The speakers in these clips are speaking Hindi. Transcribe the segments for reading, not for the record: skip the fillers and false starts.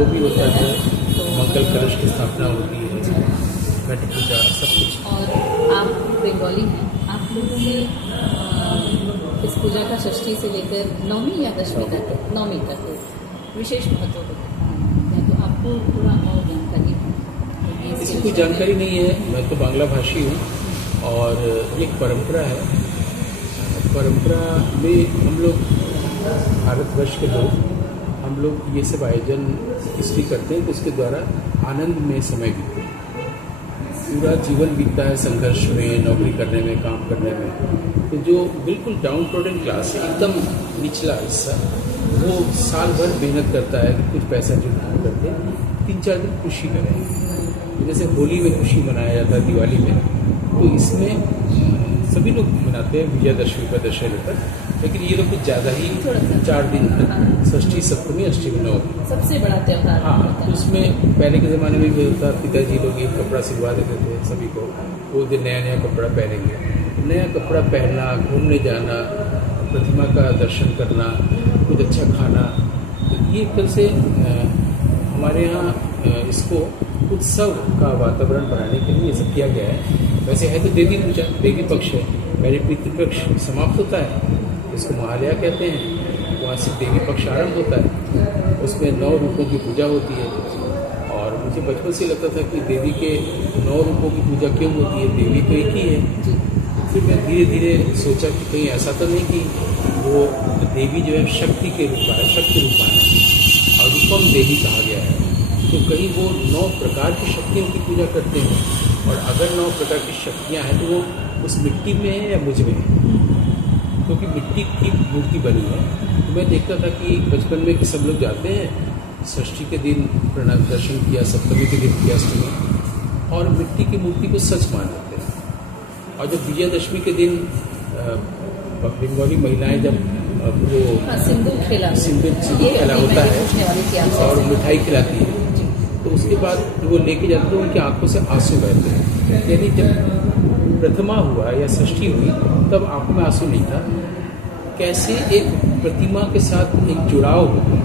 वो भी होता है, मंगल कलश की स्थापना होती है, घट पूजा, सब कुछ। और आप बंगाली हैं, आप लोगों ने इस पूजा का षष्ठी से लेकर नौवीं या दशवीं तक, नौवीं तक विशेष महत्व होता है, तो आपको थोड़ा और जानकारी है? इसकी कोई जानकारी नहीं है, मैं तो बांग्ला भाषी हूँ और ये एक परंपरा है। परंपरा में हम लोग भारतवर्ष के लोग, हम लोग ये सब आयोजन इसलिए करते हैं कि उसके द्वारा आनंद में समय बीतते हैं। पूरा जीवन बीतता है संघर्ष में, नौकरी करने में, काम करने में। तो जो बिल्कुल डाउन ट्रोडन क्लास है, एकदम निचला हिस्सा, वो साल भर मेहनत करता है कि कुछ पैसा जुटा करके 3-4 दिन खुशी में रहे। जैसे होली में खुशी मनाया जाता है, दिवाली में, तो इसमें सभी लोग मनाते हैं विजयादशमी पर, दशहरे तक, लेकिन ये लोग कुछ ज़्यादा ही 4 दिन तक, षष्ठी, सप्तमी, अष्टमी, नवमी, सबसे बड़ा त्योहार। हाँ, तो उसमें पहले के ज़माने में भी होता, पिताजी लोग एक कपड़ा सिलवा देते थे सभी को, वो दिन नया नया कपड़ा पहनेंगे। नया कपड़ा पहनना, घूमने जाना, प्रतिमा का दर्शन करना, कुछ अच्छा खाना, तो ये कल से हमारे यहाँ इसको उत्सव का वातावरण बनाने के लिए ये सब किया गया है। वैसे है तो देवी पूजा, देवी पक्ष है, पहले पितृपक्ष समाप्त होता है, इसको महालया कहते हैं, वहाँ से देवी पक्ष आरंभ होता है, उसमें 9 रूपों की पूजा होती है। और मुझे बचपन से लगता था कि देवी के 9 रूपों की पूजा क्यों होती है, देवी तो एक ही है। फिर मैं धीरे धीरे सोचा कि कहीं ऐसा तो नहीं कि वो देवी जो है शक्ति के रूप में है, शक्ति रूपमान है और रूपम देवी कहा गया है, तो कहीं वो 9 प्रकार की शक्तियों की पूजा करते हैं। और अगर 9 प्रकार की शक्तियाँ हैं तो वो उस मिट्टी में है या मुझ में है, क्योंकि मिट्टी की मूर्ति बनी है। तो मैं देखता था कि बचपन में कि सब लोग जाते हैं, षष्ठी के दिन प्रणाम दर्शन किया, सप्तमी के दिन किया, अष्टमी, और मिट्टी की मूर्ति को सच मान लेते हैं। और जब विजयादशमी के दिन बंगाली महिलाएं जब वो सिंदूर खेला होता है और मिठाई खिलाती है, तो उसके बाद वो लेके जाते हैं, उनकी आंखों से आंसू बहते हैं। यानी जब प्रथमा हुआ या षष्ठी हुई तब आंखों में आंसू नहीं था। कैसे एक प्रतिमा के साथ एक जुड़ाव हो गया,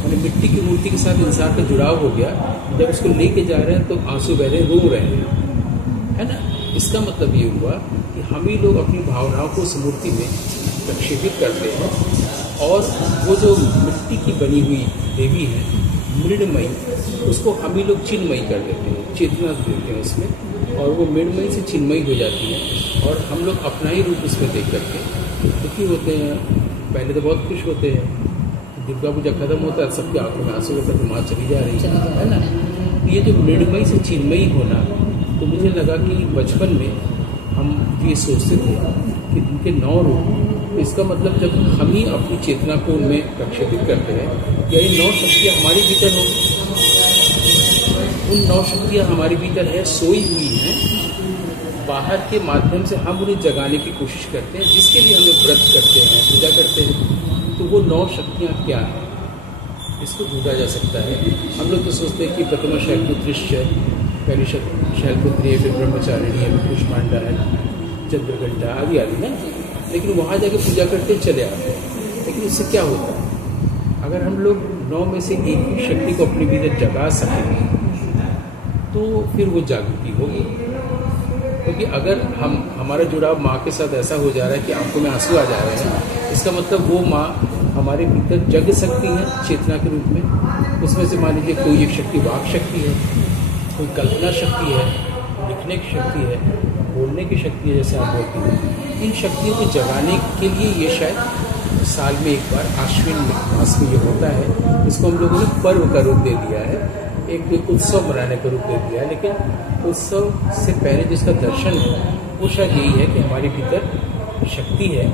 यानी मिट्टी की मूर्ति के साथ इंसान का जुड़ाव हो गया। जब उसको लेके जा रहे हैं तो आंसू बह रहे, रो रहे हैं, है ना। इसका मतलब ये हुआ कि हम ही लोग अपनी भावनाओं को उस मूर्ति में प्रक्षेपित करते हैं, और वो जो मिट्टी की बनी हुई देवी है मृणमयी, उसको हम ही लोग चिन्मयी कर देते हैं, चेतना देते हैं उसमें, और वो मृणमयी से चिन्मयी हो जाती है। और हम लोग अपना ही रूप उसमें देख करके दुखी होते हैं। पहले तो बहुत खुश होते हैं, दुर्गा पूजा खत्म होता है, सबकी आंखों में आंसू होता है, माँ चली जा रही है ना। ये जो मृणमयी से चिन्मयी होना, तो मुझे लगा कि बचपन में हम ये सोचते थे कि उनके 9 रूप, तो इसका मतलब जब हम ही अपनी चेतना को उनमें प्रक्षेपित करते हैं, या ये 9 शक्तियाँ हमारे भीतर हो, उन 9 शक्तियाँ हमारे भीतर है, सोई हुई हैं, बाहर के माध्यम से हम उन्हें जगाने की कोशिश करते हैं, जिसके लिए हम लोग व्रत करते हैं, पूजा करते हैं। तो वो 9 शक्तियाँ क्या हैं, इसको ढूंढा जा सकता है। हम लोग तो सोचते हैं कि प्रथमा शैलपुत्रिश्च, पहली शैलपुत्री है, फिर ब्रह्मचारिणी है, फिर कुष्मांडा है, चंद्रघंटा आदि आदि ना, लेकिन वहाँ जाके पूजा करते चले आते हैं। लेकिन इससे क्या होता है, अगर हम लोग 9 में से एक ही शक्ति को अपने भीतर जगा सकेंगे तो फिर वो जागृति होगी। क्योंकि अगर हमारा जुड़ाव माँ के साथ ऐसा हो जा रहा है कि आंखों में आंसू आ जा रहे हैं, इसका मतलब वो माँ हमारे भीतर जग सकती है चेतना के रूप में। उसमें से मान लीजिए कोई एक शक्ति वाक शक्ति है, कोई कल्पना शक्ति है, लिखने की शक्ति है, बोलने की शक्ति है, जैसे आप बोलते हैं। इन शक्तियों को जगाने के लिए ये शायद साल में एक बार आश्विन मास में ये होता है। इसको हम लोगों ने पर्व का रूप दे दिया है, एक उत्सव मनाने का रूप दे दिया है। लेकिन उत्सव से पहले जिसका दर्शन है वो शायद यही है कि हमारे भीतर शक्ति है,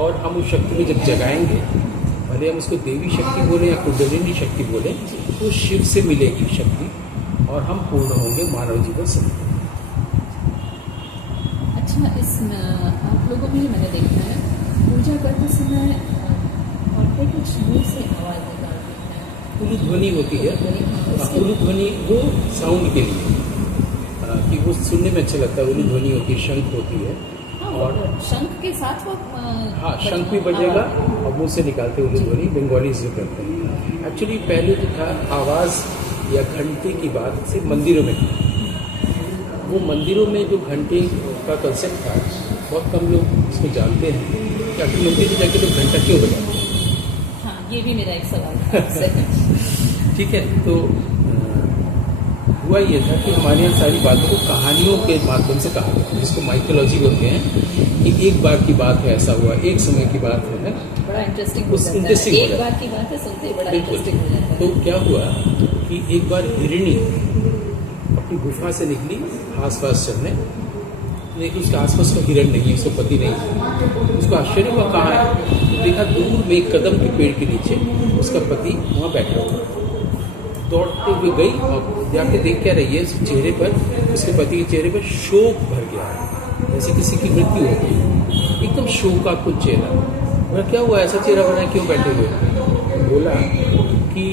और हम उस शक्ति को जब जगाएंगे, भले हम उसको देवी शक्ति बोले या कुंडलिनी शक्ति बोले, तो शिव से मिलेगी शक्ति और हम पूर्ण होंगे मानव जीवन से। अच्छा, इस आप लोगों में मैंने देखा है पूजा करते समय औरतें कुछ मुँह से आवाज़ निकालती हैं, उलुध्वनि होती है। उलुध्वनि वो साउंड के लिए कि वो सुनने में अच्छा लगता है, उलुध्वनि होती है, शंख होती है। हाँ, और शंख के साथ वो हाँ, शंख भी बजेगा और मुंह से निकालते हुए ध्वनि बंगालीज जो करते हैं। एक्चुअली पहले जो था आवाज़ या घंटे की बात सिर्फ मंदिरों में थी। वो मंदिरों में जो घंटे का कंसेप्ट था बहुत कम लोग इसको जानते हैं कि आखिर मंदिर में जाके लोग घंटा क्यों बजाते हैं। हाँ, ये भी मेरा एक सवाल था। ठीक है, तो हुआ ये था कि हमारे यहाँ सारी बातों को कहानियों के माध्यम से कहा गया, जिसको माइथोलॉजी बोलते हैं कि एक बार की बात है, ऐसा हुआ, एक समय की बात है। बड़ा इंटरेस्टिंग उस इंटरेस्टिंग एक बार की बात है, सुनते ही बड़ा इंटरेस्टिंग हो जाता है। तो क्या हुआ कि एक बार हिरणी अपनी गुफा से निकली आसपास चलने, लेकिन उसके आसपास तो हिरण नहीं है, उसका पति नहीं है। उसको आश्चर्य हुआ कहाँ है, तो देखा दूर में एक कदम के पेड़ के नीचे उसका पति वहाँ बैठा हुआ। दौड़ते हुए गई और जाके देख क्या रही है, उसके चेहरे पर, उसके पति के चेहरे पर शोक भर गया, जैसे किसी की मृत्यु हो गई, एकदम शोकाकुल चेहरा। बोला क्या हुआ, ऐसा चेहरा बना क्यों बैठे हुए? बोला कि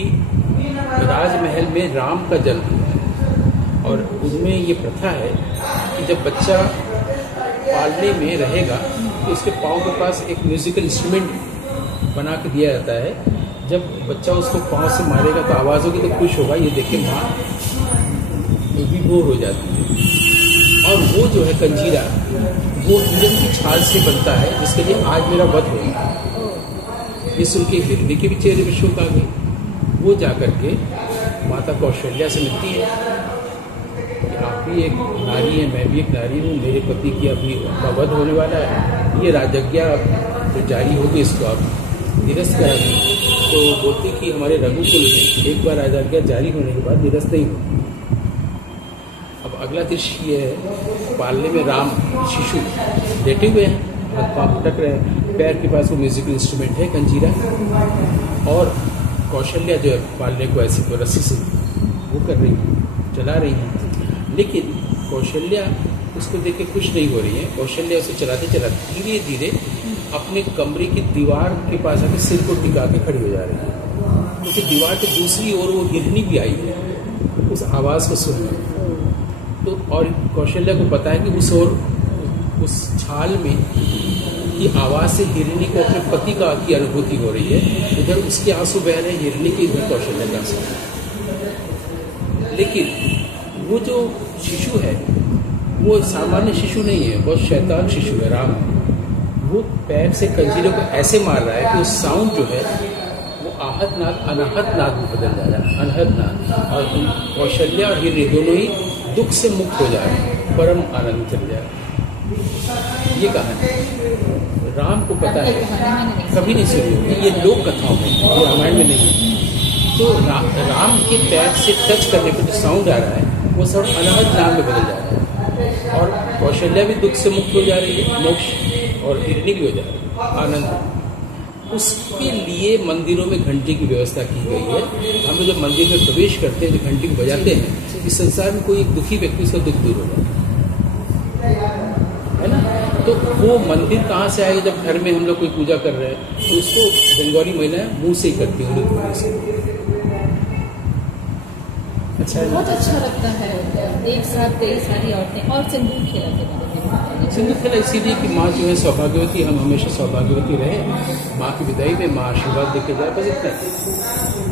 राजमहल में राम का जन्म हुआ और उसमें ये प्रथा है कि जब बच्चा पालने में रहेगा तो उसके पाँव के पास एक म्यूजिकल इंस्ट्रूमेंट बना के दिया जाता है। जब बच्चा उसको पाँव से मारेगा तो आवाज़ होगी तो खुश होगा, ये देखे माँ विभोर हो जाती है। और वो जो है कंजीरा वो हिरण की छाल से बनता है, जिसके लिए आज मेरा वध होगा। ये सुन के हिरणी के भी चेहरे में शोक आ गई। वो जाकर के माता कौशल्या से मिलती है कि आप भी एक नारी है, मैं भी एक नारी हूँ, मेरे पति की अभी वध होने वाला है, ये राजज्ञा जो जारी होगी इसको आप निरस्त कराएंगे। तो बोलते कि हमारे रघुकुल में एक बार राजज्ञा जारी होने के बाद निरस्त नहीं होगी। अब अगला दृश्य ये है, पालने में राम शिशु लेटे हुए हैं, हाथ पाँव भटक रहे हैं, पैर के पास वो म्यूजिकल इंस्ट्रूमेंट है कंजीरा, और कौशल्या जो है पालने को ऐसी को रस्सी से वो कर रही है, चला रही है। लेकिन कौशल्या उसको देख के खुश नहीं हो रही है। कौशल्या उसे चलाते चलाते धीरे धीरे अपने कमरे की दीवार के पास आके सिर को टिका के खड़ी हो जा रही है, क्योंकि दीवार के दूसरी ओर वो हिरनी भी आई है उस आवाज़ को सुनने। तो और कौशल्या को पता है कि उस ओर उस छाल में की आवाज़ से हिरनी को अपने पति का की अनुभूति हो रही है। उधर उसके आंसू बह रहे हैं हिरनी के, इधर कौशल्या के आंसू। लेकिन वो जो शिशु है वो सामान्य शिशु नहीं है, बहुत शैतान शिशु है राम। वो पैर से कंजीरों को ऐसे मार रहा है कि उस साउंड जो है वो आहत नाद अनाहत नाद में बदल जा रहा है, अनहत नाद। और कौशल्या और हिरनी दोनों ही दुख से मुक्त हो जा रहे हैं, परम आनंद चल जा रहा है। ये कहानी राम को पता है, कभी नहीं सुनी, ये लोक कथाओं में, ये रामायण में नहीं है। तो राम के पैर से टच करने पर जो साउंड आ रहा है वो साउंड अनाहत नाद में बदल जा रहा है, और कौशल्या भी दुख से मुक्त हो जा रही है, मोक्ष, और हिरणी भी हो जा रही है, आनंद। उसके लिए मंदिरों में घंटी की व्यवस्था की गई है। हम लोग जब मंदिर में प्रवेश करते हैं, जो घंटी को बजाते हैं, इस संसार में कोई एक दुखी व्यक्ति, उसका दुख दूर हो जाता है ना। तो वो मंदिर कहाँ से आएगा? जब घर में हम लोग कोई पूजा कर रहे हैं तो उसको बंगाली महिलाएं मुंह से ही करती हैं, से। अच्छा, बहुत अच्छा लगता है एक साथ कई सारी औरतें। और सिंदूर खेला के बारे में, सिंदूर खेला इसीलिए कि माँ जो है सौभाग्यवती, हम हमेशा सौभाग्यवती रहे, माँ की विदाई में माँ आशीर्वाद देके जाए, बस इतना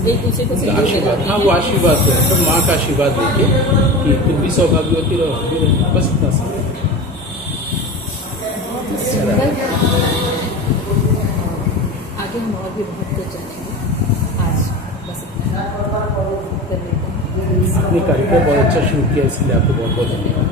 एक दूसरे को आशीर्वाद। हाँ, वो आशीर्वाद तो है, माँ का आशीर्वाद देके कि तुम भी सौभाग्यवती रहो, बस इतना सा। आगे हम और भी बहुत कुछ जानेंगे, आज बस इतना कर लेते हैं। आपने कार्यक्रम बहुत अच्छा शुरू किया, इसलिए आपको बहुत बहुत धन्यवाद।